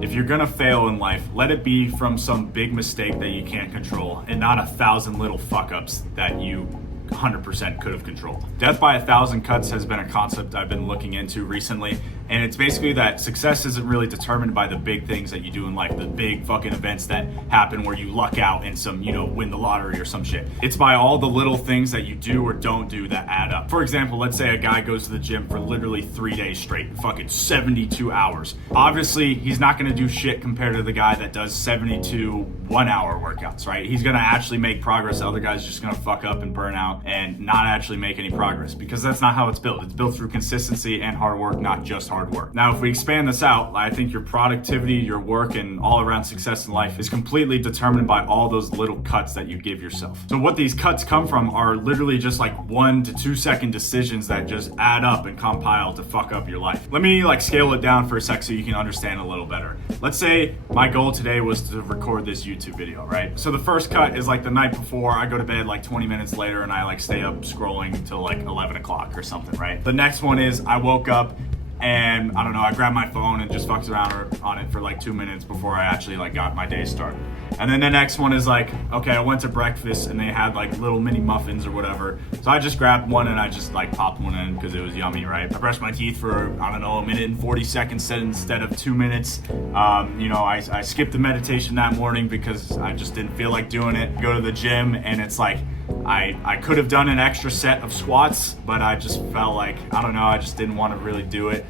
if you're gonna fail in life, let it be from some big mistake that you can't control and not 1,000 little fuck ups that you 100% could have controlled. Death by 1,000 cuts has been a concept I've been looking into recently, and it's basically that success isn't really determined by the big things that you do in life, the big fucking events that happen where you luck out and some, win the lottery or some shit. It's by all the little things that you do or don't do that add up. For example, let's say a guy goes to the gym for literally 3 days straight, fucking 72 hours. Obviously, he's not gonna do shit compared to the guy that does 72 1-hour workouts, right? He's gonna actually make progress. The other guy's just gonna fuck up and burn out and not actually make any progress, because that's not how it's built. It's built through consistency and hard work, not just hard work. Now, if we expand this out, I think your productivity, your work, and all around success in life is completely determined by all those little cuts that you give yourself. So what these cuts come from are literally just like 1 to 2 second decisions that just add up and compile to fuck up your life. Let me scale it down for a sec so you can understand a little better. Let's say my goal today was to record this YouTube video, right? So the first cut is the night before. I go to bed 20 minutes later and I stay up scrolling till 11 o'clock or something, right? The next one is I woke up and I don't know, I grabbed my phone and just fucked around on it for 2 minutes before I actually got my day started. And then the next one is okay, I went to breakfast and they had little mini muffins or whatever. So I just grabbed one and I just popped one in because it was yummy, right? I brushed my teeth for, I don't know, 1 minute and 40 seconds instead of 2 minutes. I skipped the meditation that morning because I just didn't feel like doing it. Go to the gym and it's I could have done an extra set of squats, but I just felt I don't know, I just didn't want to really do it.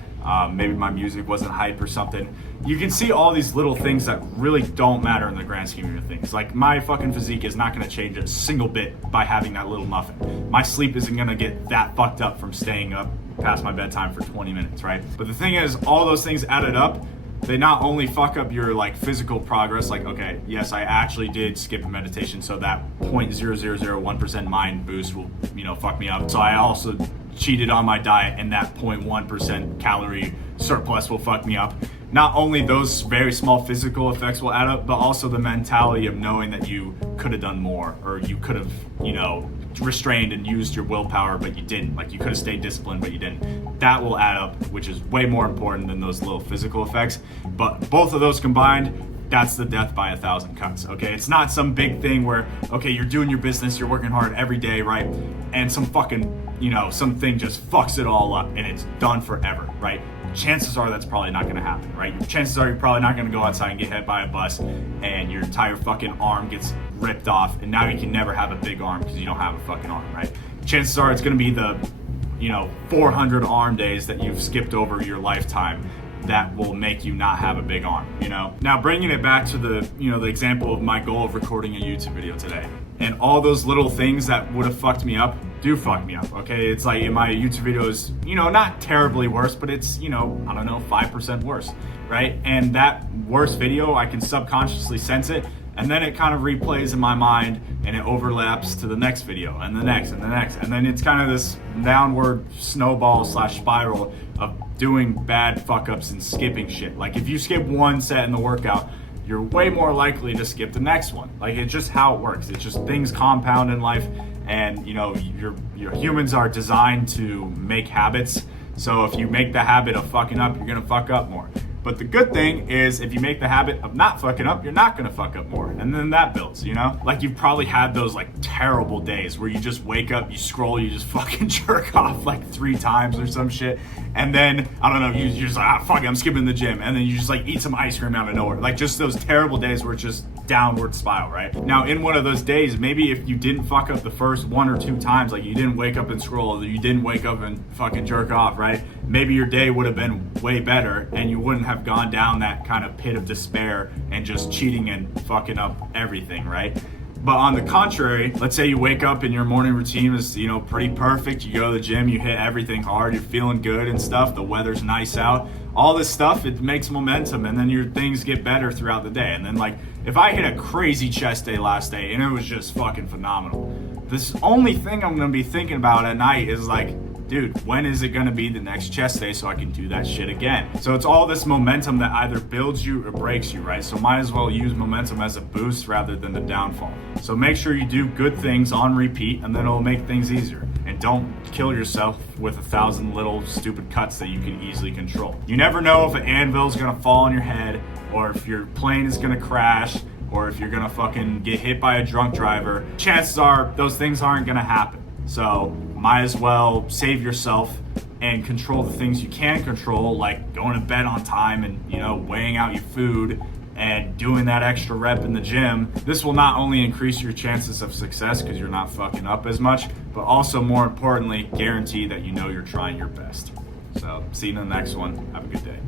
Maybe my music wasn't hype or something. You can see all these little things that really don't matter in the grand scheme of things. My fucking physique is not going to change a single bit by having that little muffin. My sleep isn't going to get that fucked up from staying up past my bedtime for 20 minutes, right? But the thing is, all those things added up, they not only fuck up your physical progress, okay, yes, I actually did skip a meditation, so that 0.0001% mind boost will, fuck me up. So I also cheated on my diet, and that 0.1% calorie surplus will fuck me up. Not only those very small physical effects will add up, but also the mentality of knowing that you could have done more, or you could have, restrained and used your willpower, but you didn't. You could have stayed disciplined, but you didn't. That will add up, which is way more important than those little physical effects. But both of those combined, that's the death by 1,000 cuts, okay? It's not some big thing where, okay, you're doing your business, you're working hard every day, right? And some fucking, something just fucks it all up and it's done forever, right? Chances are that's probably not gonna happen, right? Chances are you're probably not gonna go outside and get hit by a bus and your entire fucking arm gets ripped off and now you can never have a big arm because you don't have a fucking arm, right? Chances are it's gonna be the, 400 arm days that you've skipped over your lifetime that will make you not have a big arm, Now bringing it back to the, the example of my goal of recording a YouTube video today. And all those little things that would have fucked me up do fuck me up, okay? It's in my YouTube videos, not terribly worse, but it's, I don't know, 5% worse, right? And that worse video, I can subconsciously sense it, and then it kind of replays in my mind and it overlaps to the next video and the next and the next. And then it's kind of this downward snowball / spiral of doing bad fuck ups and skipping shit. If you skip one set in the workout, you're way more likely to skip the next one. It's just how it works. It's just things compound in life, and your humans are designed to make habits. So if you make the habit of fucking up, you're gonna fuck up more. But the good thing is if you make the habit of not fucking up, you're not gonna fuck up more. And then that builds, you've probably had those terrible days where you just wake up, you scroll, you just fucking jerk off 3 times or some shit. And then, I don't know, you're just fuck it, I'm skipping the gym. And then you just eat some ice cream out of nowhere. Just those terrible days where it's just downward spiral, right? Now, in one of those days, maybe if you didn't fuck up the first 1 or 2 times, you didn't wake up and scroll, or you didn't wake up and fucking jerk off, right? Maybe your day would have been way better and you wouldn't have gone down that kind of pit of despair and just cheating and fucking up everything, right? But on the contrary, let's say you wake up and your morning routine is, pretty perfect. You go to the gym, you hit everything hard, you're feeling good and stuff. The weather's nice out. All this stuff, it makes momentum, and then your things get better throughout the day. And then if I hit a crazy chest day last day and it was just fucking phenomenal, this only thing I'm gonna be thinking about at night is dude, when is it gonna be the next chest day so I can do that shit again? So it's all this momentum that either builds you or breaks you, right? So might as well use momentum as a boost rather than the downfall. So make sure you do good things on repeat, and then it'll make things easier. And and don't kill yourself with 1,000 little stupid cuts that you can easily control. You never know if an anvil is gonna fall on your head, or if your plane is gonna crash, or if you're gonna fucking get hit by a drunk driver. Chances are those things aren't gonna happen. So might as well save yourself and control the things you can control, like going to bed on time and, you know, weighing out your food and doing that extra rep in the gym. This will not only increase your chances of success because you're not fucking up as much, but also more importantly, guarantee that you know you're trying your best. So see you in the next one. Have a good day.